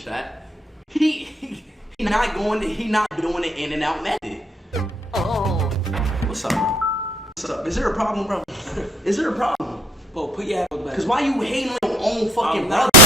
chat. He not doing the in and out method. Oh, what's up, bro? What's up? Is there a problem, bro? Is there a problem? Bro, put your ass back. Cause why you hating on your own fucking brother?